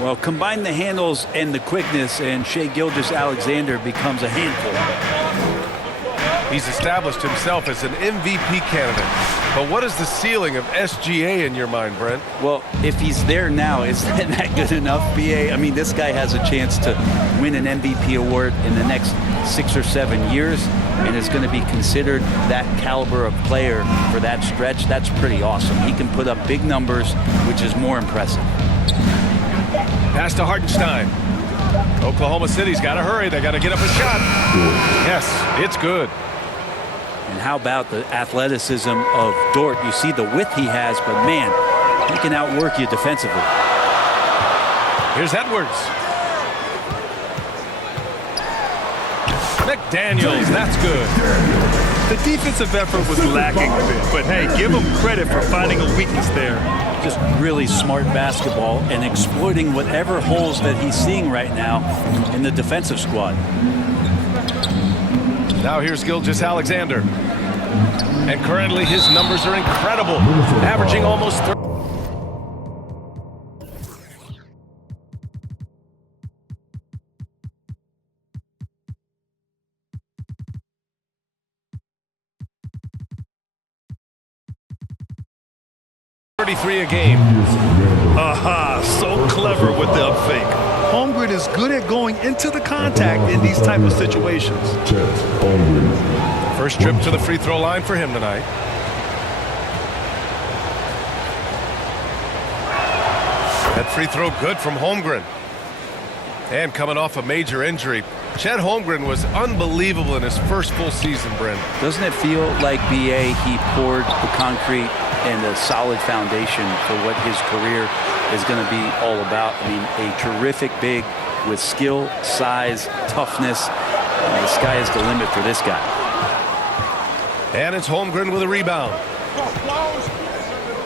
Well, combine the handles and the quickness, and Shai Gilgeous-Alexander becomes a handful. He's established himself as an MVP candidate. But what is the ceiling of SGA in your mind, Brent? Well, if he's there now, is that good enough, BA? I mean, this guy has a chance to win an MVP award in the next 6 or 7 years, and is going to be considered that caliber of player for that stretch. That's pretty awesome. He can put up big numbers, which is more impressive. Pass to Hartenstein. Oklahoma City's got to hurry. They got to get up a shot. Yes, it's good. And how about the athleticism of Dort? You see the width he has, but man, he can outwork you defensively. Here's Edwards. McDaniels, that's good. The defensive effort was lacking a bit, but hey, give him credit for finding a weakness there. Just really smart basketball and exploiting whatever holes that he's seeing right now in the defensive squad. Now here's Gilgeous-Alexander. And currently his numbers are incredible, averaging almost 30. $33 a game. Aha, so clever with the up fake. Holmgren is good at going into the contact in these type of situations. First trip to the free throw line for him tonight. That free throw good from Holmgren. And coming off a major injury, Chet Holmgren was unbelievable in his first full season, Brent. Doesn't it feel like, BA, he poured the concrete and a solid foundation for what his career is going to be all about? I mean, a terrific big with skill, size, toughness. The sky is the limit for this guy. And it's Holmgren with a rebound.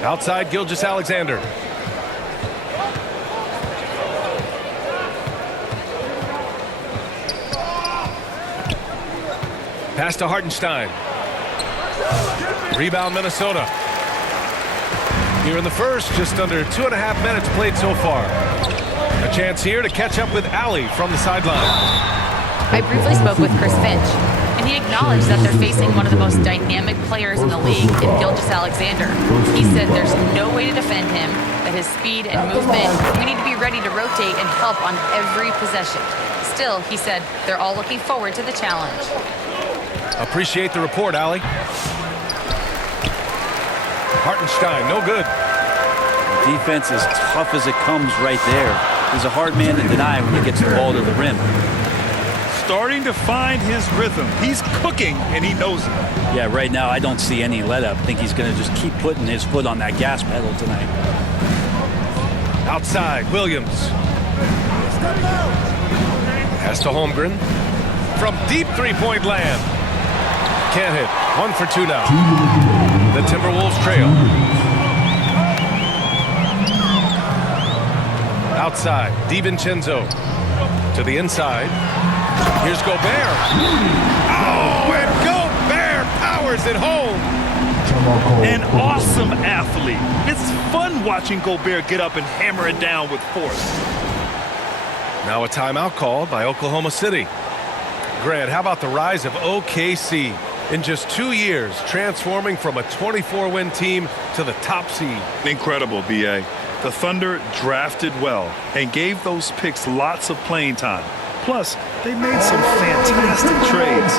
Outside Gilgeous-Alexander. Pass to Hartenstein. Rebound Minnesota. Here in the first, just under 2.5 minutes played so far. A chance here to catch up with Allie from the sideline. I briefly spoke with Chris Finch, and he acknowledged that they're facing one of the most dynamic players in the league in Gilgeous-Alexander. He said there's no way to defend him, that his speed and movement, we need to be ready to rotate and help on every possession. Still, he said, they're all looking forward to the challenge. Appreciate the report, Allie. Hartenstein, no good. The defense is tough as it comes right there. He's a hard man to deny when he gets the ball to the rim. Starting to find his rhythm. He's cooking, and he knows it. Yeah, right now I don't see any let up. I think he's going to just keep putting his foot on that gas pedal tonight. Outside, Williams. Pass to Holmgren. From deep three-point land. Can't hit. 1 for 2 now. The Timberwolves trail. Outside, DiVincenzo. To the inside. Here's Gobert. Oh, and Gobert powers it home. An awesome athlete. It's fun watching Gobert get up and hammer it down with force. Now a timeout called by Oklahoma City. Grant, how about the rise of OKC? In just 2 years, transforming from a 24-win team to the top seed. Incredible, B.A. The Thunder drafted well and gave those picks lots of playing time. Plus, they made some fantastic trades.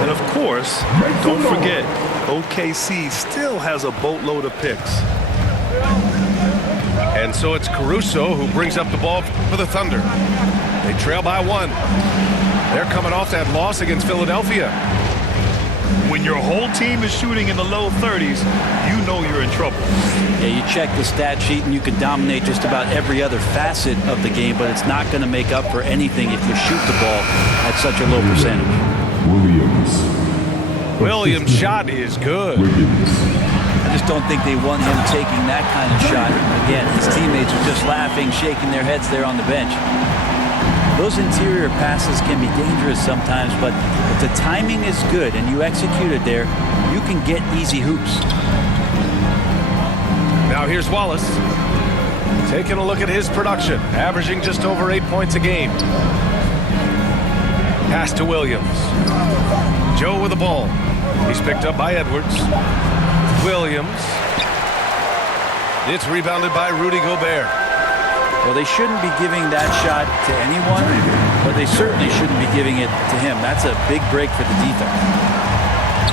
And of course, don't forget, OKC still has a boatload of picks. And so it's Caruso who brings up the ball for the Thunder. They trail by 1. They're coming off that loss against Philadelphia. When your whole team is shooting in the low 30s, you know you're in trouble. Yeah, you check the stat sheet and you can dominate just about every other facet of the game, but it's not going to make up for anything if you shoot the ball at such a low percentage. Williams' shot is good. I just don't think they want him taking that kind of shot. Again, his teammates are just laughing, shaking their heads there on the bench. Those interior passes can be dangerous sometimes, but if the timing is good and you execute it there, you can get easy hoops. Now here's Wallace. Taking a look at his production, averaging just over 8 points a game. Pass to Williams. Joe with the ball. He's picked up by Edwards. Williams. It's rebounded by Rudy Gobert. Well, they shouldn't be giving that shot to anyone, but they certainly shouldn't be giving it to him. That's a big break for the defense.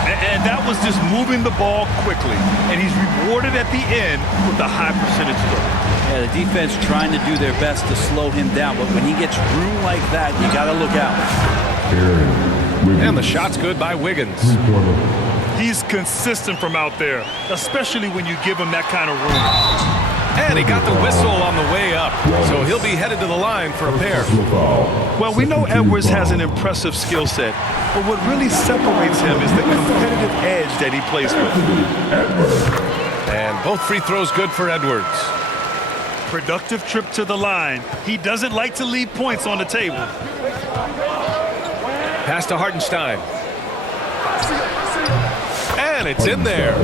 And that was just moving the ball quickly. And he's rewarded at the end with a high percentage throw. Yeah, the defense trying to do their best to slow him down, but when he gets room like that, you got to look out. And the shot's good by Wiggins. He's consistent from out there, especially when you give him that kind of room. And he got the whistle on the way up, so he'll be headed to the line for a pair. Well, we know Edwards has an impressive skill set, but what really separates him is the competitive edge that he plays with. And both free throws good for Edwards. Productive trip to the line. He doesn't like to leave points on the table. Pass to Hartenstein. And it's in there.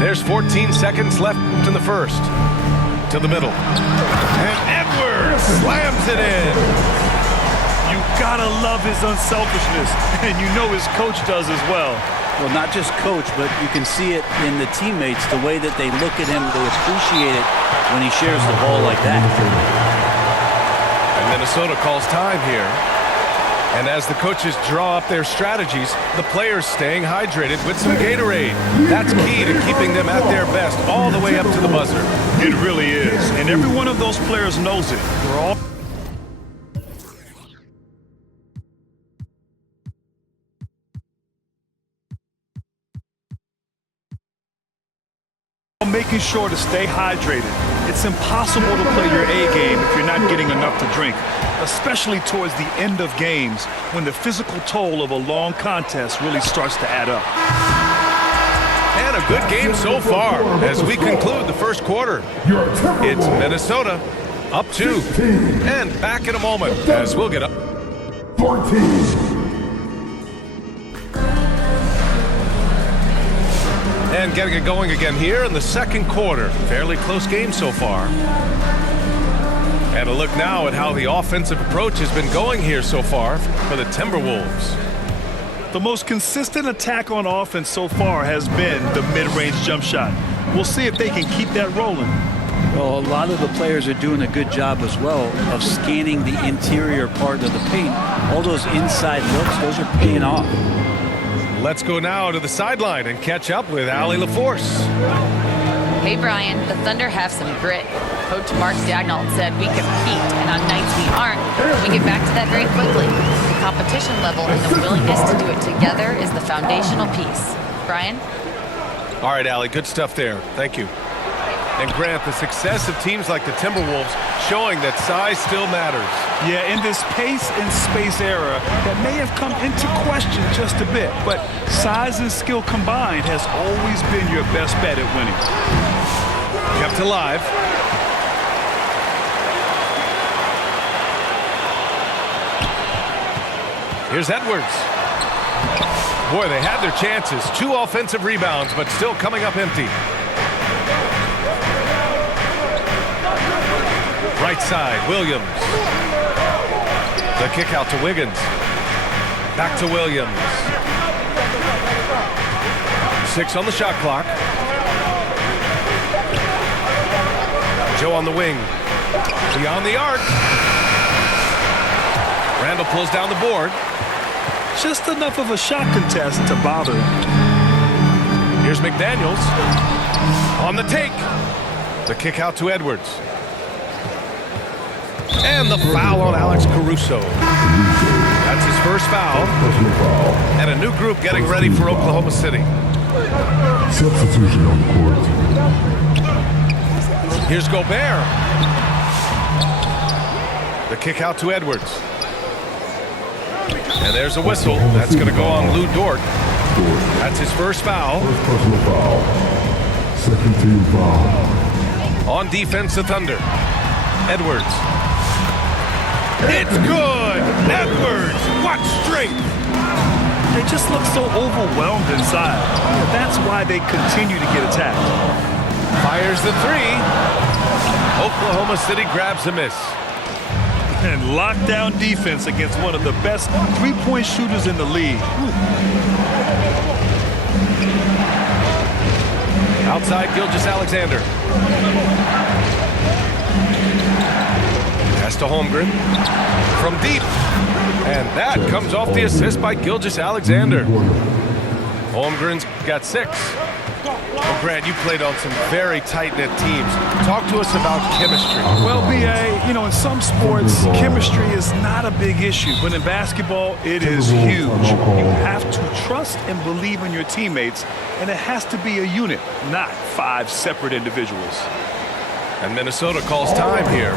There's 14 seconds left in the first. To the middle. And Edwards slams it in. You gotta love his unselfishness, and you know his coach does as well. Well, not just coach, but you can see it in the teammates, the way that they look at him, they appreciate it when he shares the ball like that. And Minnesota calls time here. And as the coaches draw up their strategies, the players staying hydrated with some Gatorade. That's key to keeping them at their best all the way up to the buzzer. It really is, and every one of those players knows it. We're all making sure to stay hydrated. It's impossible to play your A game if you're not getting enough to drink, especially towards the end of games when the physical toll of a long contest really starts to add up. And a good game so far as we conclude the first quarter. It's Minnesota up 2. And back in a moment as we'll get up. 14. And getting it going again here in the second quarter. Fairly close game so far. And a look now at how the offensive approach has been going here so far for the Timberwolves. The most consistent attack on offense so far has been the mid-range jump shot. We'll see if they can keep that rolling. Well, a lot of the players are doing a good job as well of scanning the interior part of the paint. All those inside looks, those are paying off. Let's go now to the sideline and catch up with Allie LaForce. Hey, Brian, the Thunder have some grit. Coach Mark Daigneault said we compete, and on nights we aren't, we get back to that very quickly. The competition level and the willingness to do it together is the foundational piece. Brian? All right, Allie, good stuff there. Thank you. And Grant, the success of teams like the Timberwolves showing that size still matters. Yeah, in this pace and space era that may have come into question just a bit, but size and skill combined has always been your best bet at winning. Kept alive. Here's Edwards. Boy, they had their chances. 2 offensive rebounds, but still coming up empty. Right side, Williams. The kick out to Wiggins. Back to Williams. 6 on the shot clock. Joe on the wing. Beyond the arc. Randall pulls down the board. Just enough of a shot contest to bother him. Here's McDaniels. On the take. The kick out to Edwards. And the foul on Alex Caruso. That's his first foul. And a new group getting ready for Oklahoma City. Substitution on the court. Here's Gobert. The kick out to Edwards. And there's a whistle. That's going to go on Lou Dort. That's his first foul. First personal foul. Second team foul. On defense, the Thunder. Edwards. It's good! Edwards! What strength! they just look so overwhelmed inside. That's why they continue to get attacked. Fires the three. Oklahoma City grabs a miss. And lockdown defense against one of the best three-point shooters in the league. Outside Gilgeous-Alexander. Pass to Holmgren. From deep. And that comes off the assist by Gilgeous-Alexander. Holmgren's got 6. Well, Grant, you played on some very tight-knit teams. Talk to us about chemistry. Well, B.A., you know, in some sports, chemistry is not a big issue. But in basketball, it is huge. You have to trust and believe in your teammates, and it has to be a unit, not 5 separate individuals. And Minnesota calls time here.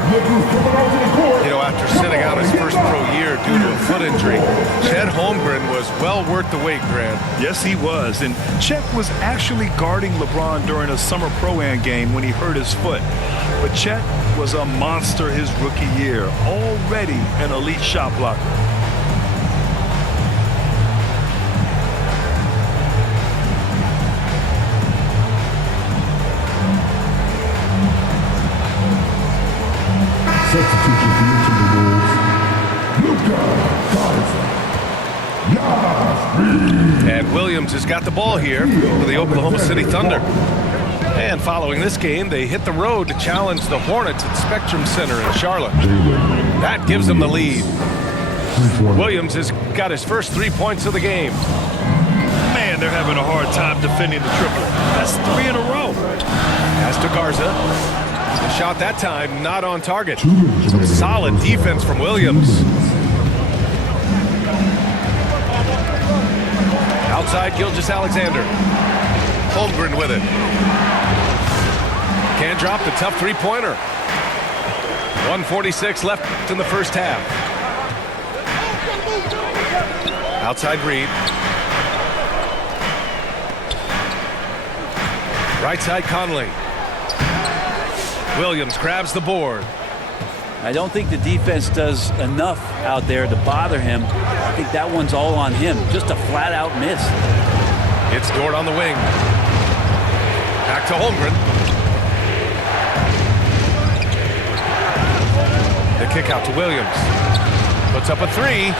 You know, after sitting out his first pro year due to a foot injury, Chet Holmgren was well worth the wait, Grant. Yes, he was. And Chet was actually guarding LeBron during a summer Pro-Am game when he hurt his foot. But Chet was a monster his rookie year, already an elite shot blocker. Substitution for the Timberwolves. And Williams has got the ball here for the Oklahoma City Thunder. And following this game, they hit the road to challenge the Hornets at Spectrum Center in Charlotte. That gives them the lead. Williams has got his first 3 points of the game. Man, they're having a hard time defending the triple. That's 3 in a row. Pass to Garza. The shot that time not on target. Some solid defense from Williams. Outside Gilgeous-Alexander. Holmgren with it. Can't drop the tough three-pointer. 1:46 left in the first half. Outside Reed. Right side Conley. Williams grabs the board. I don't think the defense does enough out there to bother him. I think that one's all on him. Just a flat-out miss. It's Dort on the wing. Back to Holmgren. The kick out to Williams. Puts up a 3.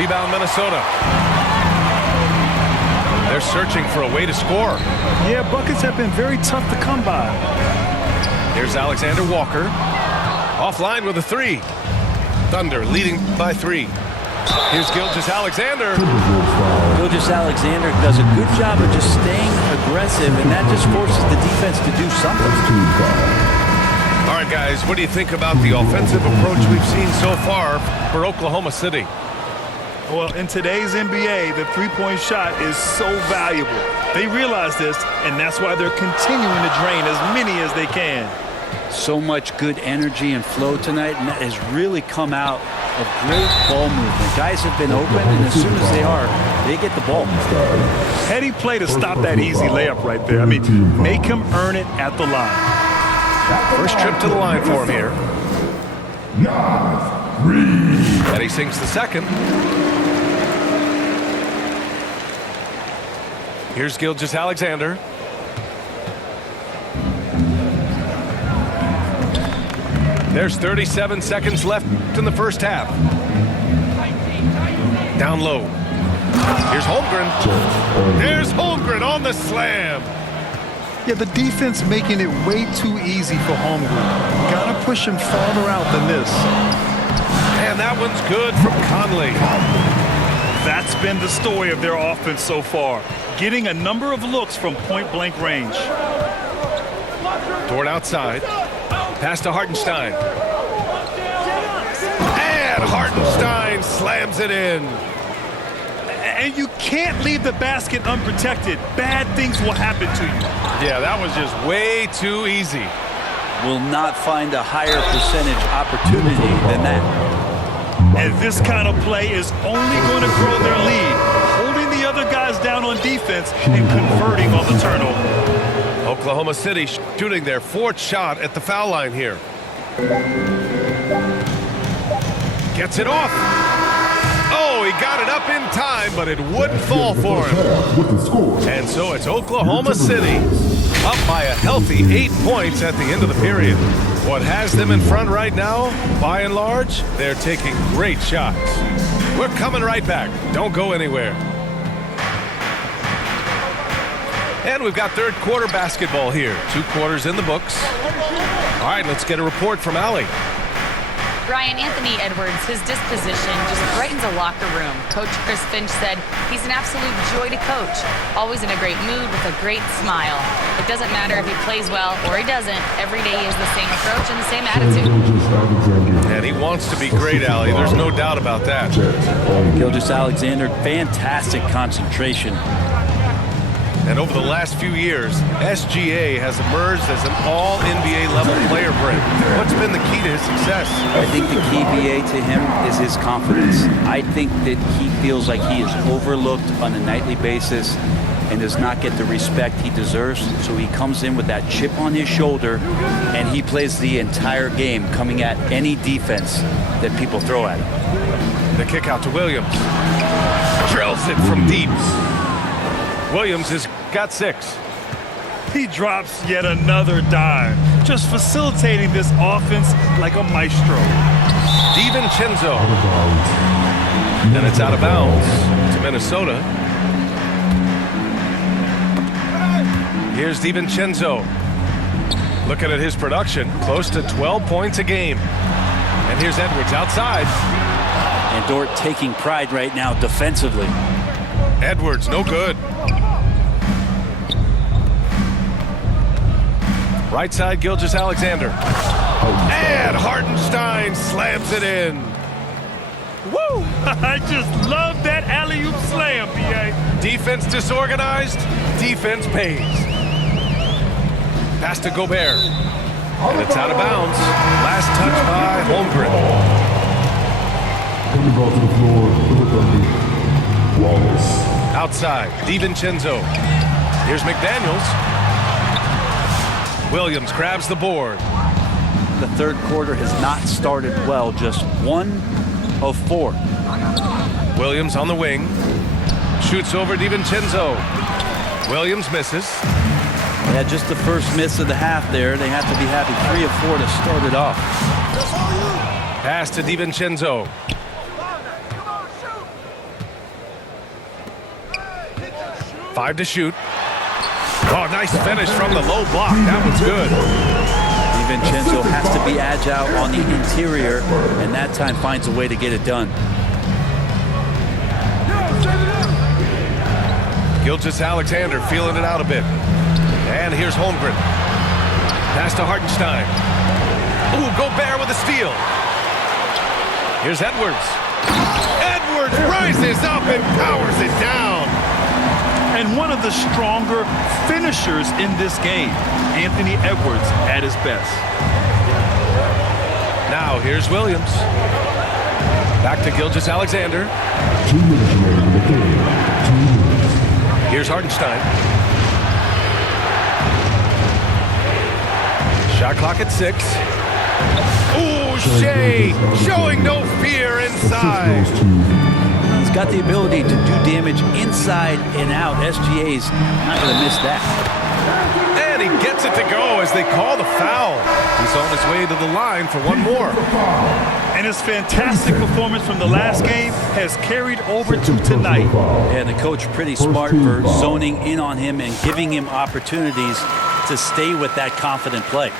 Rebound Minnesota. They're searching for a way to score. Yeah, buckets have been very tough to come by. Here's Alexander Walker. Offline with a 3. Thunder leading by 3. Here's Gilgeous-Alexander. Gilgeous-Alexander does a good job of just staying aggressive, and that just forces the defense to do something. All right, guys, what do you think about the offensive approach we've seen so far for Oklahoma City? Well, in today's NBA, the three-point shot is so valuable. They realize this, and that's why they're continuing to drain as many as they can. So much good energy and flow tonight, and that has really come out of great ball movement. Guys have been open, and as soon as they get the ball. Heady play to stop that easy layup right there. I mean, make him earn it at the line. First trip to the line for him here. And he sinks the second. Here's Gilgeous-Alexander. There's 37 seconds left in the first half. Down low. Here's Holmgren. There's Holmgren on the slam. Yeah, the defense making it way too easy for Holmgren. Gotta push him farther out than this. And that one's good from Conley. That's been the story of their offense so far. Getting a number of looks from point-blank range. Dort outside. Pass to Hartenstein. And Hartenstein slams it in. And you can't leave the basket unprotected. Bad things will happen to you. Yeah, that was just way too easy. Will not find a higher percentage opportunity than that. And this kind of play is only going to grow their lead. Holding the other guys down on defense and converting on the turnover. Oklahoma City shooting their 4th shot at the foul line here. Gets it off. Oh, Oh, he got it up in time, but it wouldn't fall for him. With the score. And so it's Oklahoma City up by a healthy 8 points at the end of the period. What has them in front right now, by and large, they're taking great shots. We're coming right back. Don't go anywhere. And we've got third quarter basketball here. 2 quarters in the books. All right, let's get a report from Allie. Brian, Anthony Edwards, his disposition just brightens a locker room. Coach Chris Finch said he's an absolute joy to coach. Always in a great mood with a great smile. It doesn't matter if he plays well or he doesn't. Every day he has the same approach and the same attitude. And he wants to be great, Allie. There's no doubt about that. Gilgeous-Alexander, fantastic concentration. And over the last few years, SGA has emerged as an all-NBA level player, Brent. What's been the key to his success? I think the key, BA, to him is his confidence. I think that he feels like he is overlooked on a nightly basis and does not get the respect he deserves. So he comes in with that chip on his shoulder, and he plays the entire game, coming at any defense that people throw at him. The kick out to Williams. Drills it from deep. Williams has got 6. He drops yet another dime, just facilitating this offense like a maestro. DiVincenzo. And it's out of bounds to Minnesota. Here's DiVincenzo. Looking at his production, close to 12 points a game. And here's Edwards outside. And Dort taking pride right now defensively. Edwards, no good. Right side, Gilgeous-Alexander. And Hartenstein slams it in. Woo! I just love that alley-oop slam, B.A. Defense disorganized, defense pays. Pass to Gobert. And it's out of bounds. Last touch by Holmgren. Put the ball to the floor for the Thunder. Wallace. Outside, DiVincenzo. Here's McDaniels. Williams grabs the board. The third quarter has not started well, just 1 of 4. Williams on the wing. Shoots over DiVincenzo. Williams misses. Yeah, just the first miss of the half there. They have to be happy. 3 of 4 to start it off. Pass to DiVincenzo. Five to shoot. Oh, nice finish from the low block. That was good. DiVincenzo has to be agile on the interior, and that time finds a way to get it done. Gilgeous-Alexander feeling it out a bit. And here's Holmgren. Pass to Hartenstein. Ooh, Gobert with a steal. Here's Edwards. Edwards rises up and powers it down. And one of the stronger finishers in this game, Anthony Edwards at his best. Now here's Williams. Back to Gilgeous-Alexander. 2 minutes remaining in the game. 2 minutes. Here's Hartenstein. Shot clock at 6. Ooh, Shea showing no fear inside. He's got the ability to do damage inside and out. SGA's not going to miss that. And he gets it to go as they call the foul. He's on his way to the line for one more. And his fantastic performance from the last game has carried over to tonight. And the coach pretty smart for zoning in on him and giving him opportunities to stay with that confident play.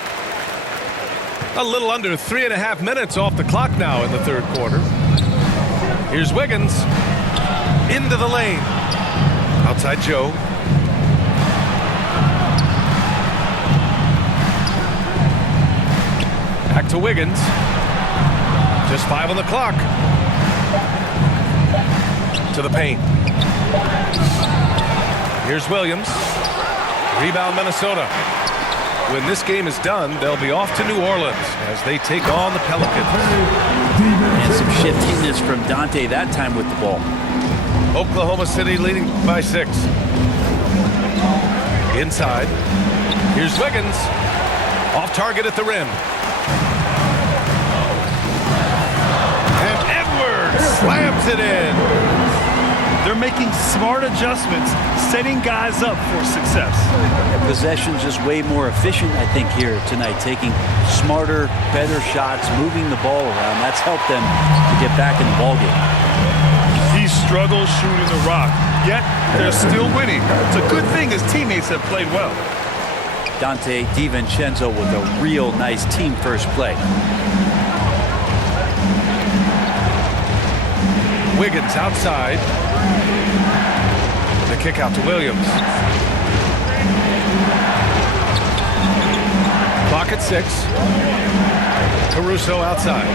A little under 3.5 minutes off the clock now in the third quarter. Here's Wiggins. Into the lane. Outside Joe. Back to Wiggins. Just 5 on the clock. To the paint. Here's Williams. Rebound Minnesota. When this game is done, they'll be off to New Orleans as they take on the Pelicans. And some shiftiness from Dante that time with the ball. Oklahoma City leading by 6. Inside. Here's Wiggins. Off target at the rim. And Edwards slams it in. They're making smart adjustments, setting guys up for success. Possession just way more efficient, I think, here tonight, taking smarter, better shots, moving the ball around. That's helped them to get back in the ballgame. He struggles shooting the rock, yet they're still winning. It's a good thing his teammates have played well. Dante DiVincenzo with a real nice team first play. Wiggins outside. The kick out to Williams. Clock at 6. Caruso outside.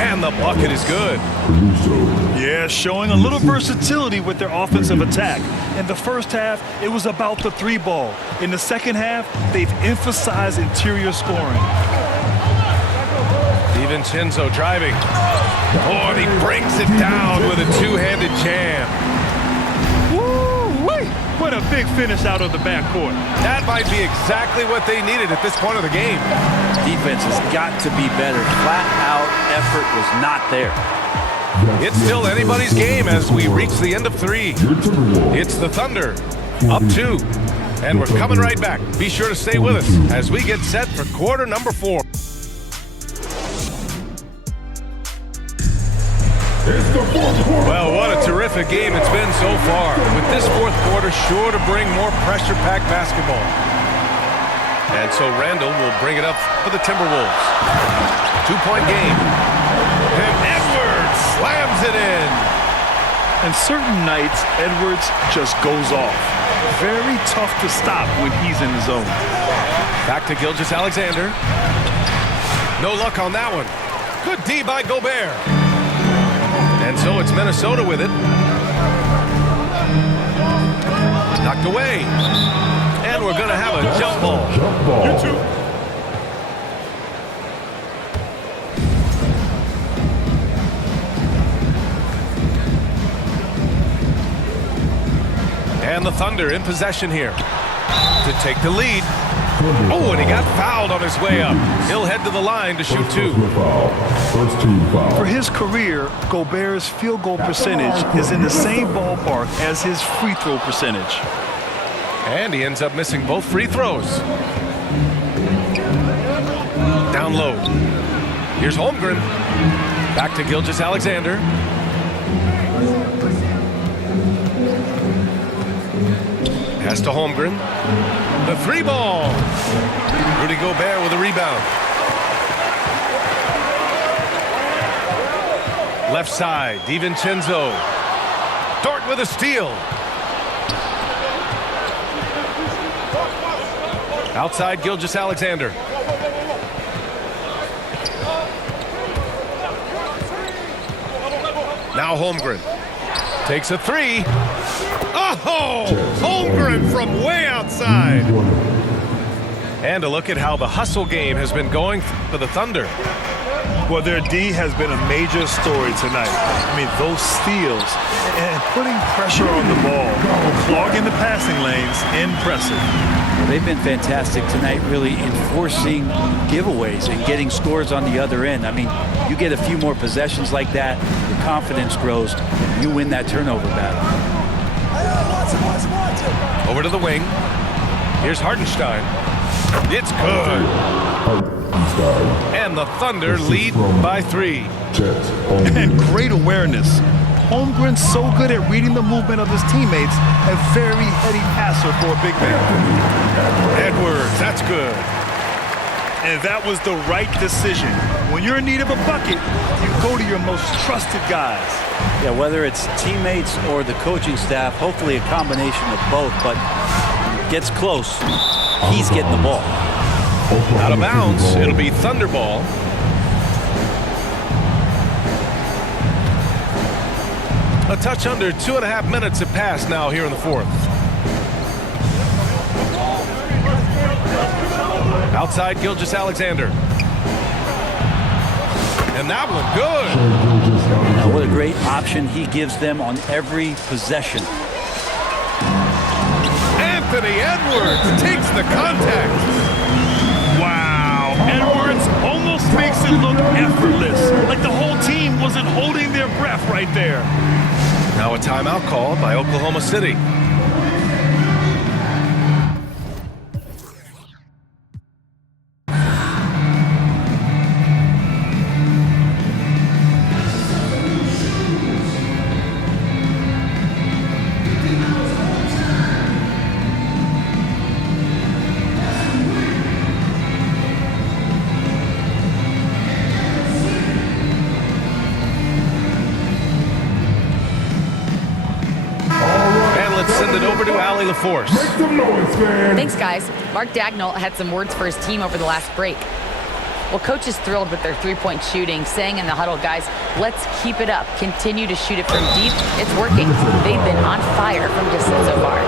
And the bucket is good. Yeah, showing a little versatility with their offensive attack. In the first half, it was about the 3-ball. In the second half, they've emphasized interior scoring. DiVincenzo driving. Oh, and he brings it down with a two-handed jam. Woo-wee! What a big finish out of the backcourt. That might be exactly what they needed at this point of the game. Defense has got to be better. Flat out effort was not there. It's still anybody's game as we reach the end of 3. It's the Thunder, up 2. And we're coming right back. Be sure to stay with us as we get set for quarter number 4. Well, what a terrific game it's been so far, with this fourth quarter sure to bring more pressure-packed basketball. And so Randall will bring it up for the Timberwolves. 2-point game. And Edwards slams it in. And certain nights, Edwards just goes off. Very tough to stop when he's in the zone. Back to Gilgeous-Alexander. No luck on that one. Good D by Gobert. And so it's Minnesota with it. Knocked away. And we're going to have a jump ball. And the Thunder in possession here to take the lead. Oh, and he got fouled on his way up. He'll head to the line to shoot 2. First team foul. For his career, Gobert's field goal percentage is in the same ballpark as his free throw percentage. And he ends up missing both free throws. Down low. Here's Holmgren. Back to Gilgeous-Alexander. Pass to Holmgren. The 3-ball. Rudy Gobert with a rebound. Left side, DiVincenzo. Dort with a steal. Outside, Gilgeous-Alexander. Now Holmgren. Takes a 3. Oh! Holmgren from way outside. And a look at how the hustle game has been going for the Thunder. Well, their D has been a major story tonight. I mean, those steals and putting pressure on the ball, clogging the passing lanes, impressive. They've been fantastic tonight, really enforcing giveaways and getting scores on the other end. I mean, you get a few more possessions like that, your confidence grows, you win that turnover battle. Over to the wing. Here's Hartenstein. It's good. And the Thunder lead by 3. And great awareness. Holmgren's so good at reading the movement of his teammates, a very heady passer for a big man. Edwards, that's good. And that was the right decision. When you're in need of a bucket, you go to your most trusted guys. Yeah, whether it's teammates or the coaching staff, hopefully a combination of both, but gets close, he's getting the ball. Out of bounds, it'll be Thunder ball. A touch under 2.5 minutes have passed now here in the fourth. Outside, Gilgeous-Alexander. And that one, good. Now, what a great option he gives them on every possession. Anthony Edwards takes the contact. Wow, Edwards almost makes makes it look effortless, like the whole team wasn't holding their breath right there. Now a timeout called by Oklahoma City. Send it over to Allie LaForce. Thanks, guys. Mark Dagnall had some words for his team over the last break. Well, coach is thrilled with their three-point shooting, saying in the huddle, guys, let's keep it up. Continue to shoot it from deep. It's working. They've been on fire from distance so far.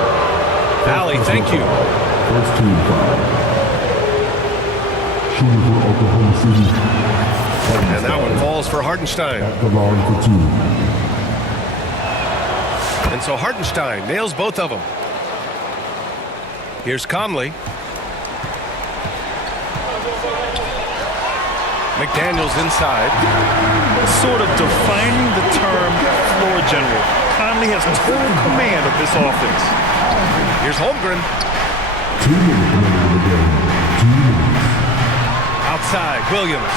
Allie, thank you. First team foul. Shooting for Oklahoma City. And that one falls for Hartenstein. At the line for two. And so Hartenstein nails both of them. Here's Conley. McDaniels inside. Sort of defining the term floor general. Conley has total command of this offense. Here's Holmgren. 2 minutes remaining in the game. 2 minutes. Outside, Williams.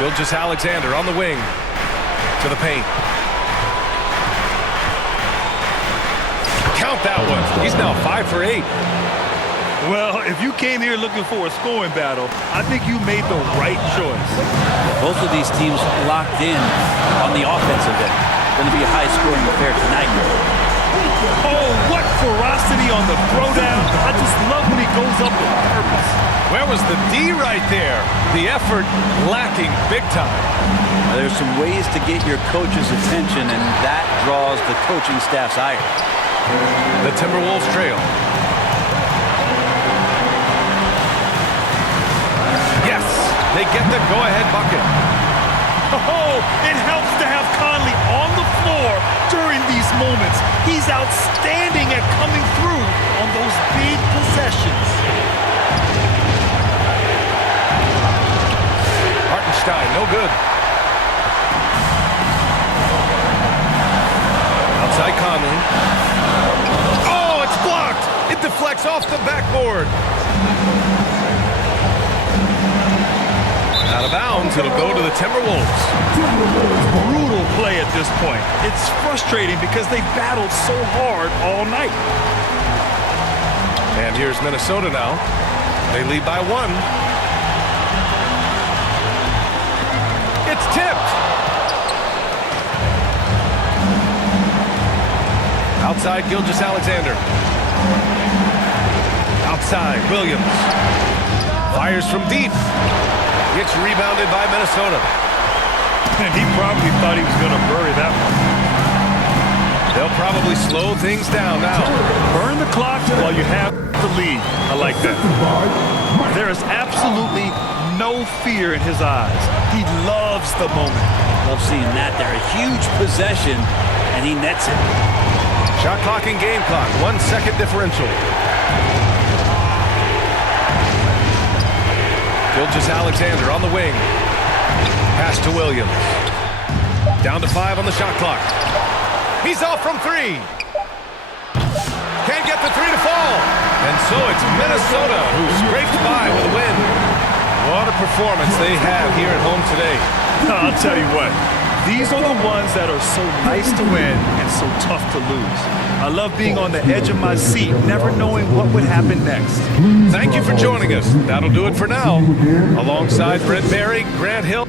Gilgeous-Alexander on the wing. To the paint. Count that one. He's now 5 for 8. Well, if you came here looking for a scoring battle, I think you made the right choice. Both of these teams locked in on the offensive end. Going to be a high-scoring affair tonight. Oh, what ferocity on the throwdown. I just love when he goes up with purpose. Where was the D right there? The effort lacking big time. There's some ways to get your coach's attention, and that draws the coaching staff's ire. The Timberwolves trail. Yes, they get the go-ahead bucket. Oh, it helps to have Conley on the floor during these moments. He's outstanding at coming through on those big possessions. Hartenstein, no good. Outside Conley. Oh, it's blocked. It deflects off the backboard. Out of bounds, it'll go to the Timberwolves. Brutal play at this point. It's frustrating because they battled so hard all night. And here's Minnesota now. They lead by 1. It's tipped. Outside, Gilgeous-Alexander. Outside, Williams. Fires from deep. Gets rebounded by Minnesota. And he probably thought he was going to bury that one. They'll probably slow things down now. Burn the clock while you have the lead. I like that. There is absolutely no fear in his eyes. He loves the moment. Love seeing that there. A huge possession, and he nets it. Shot clock and game clock. 1 second differential. Gilgeous-Alexander on the wing. Pass to Williams. Down to 5 on the shot clock. He's off from 3. Can't get the 3 to fall. And so it's Minnesota who scrapes by with a win. What a performance they have here at home today. I'll tell you what. These are the ones that are so nice to win and so tough to lose. I love being on the edge of my seat, never knowing what would happen next. Thank you for joining us. That'll do it for now. Alongside Brent Barry, Grant Hill.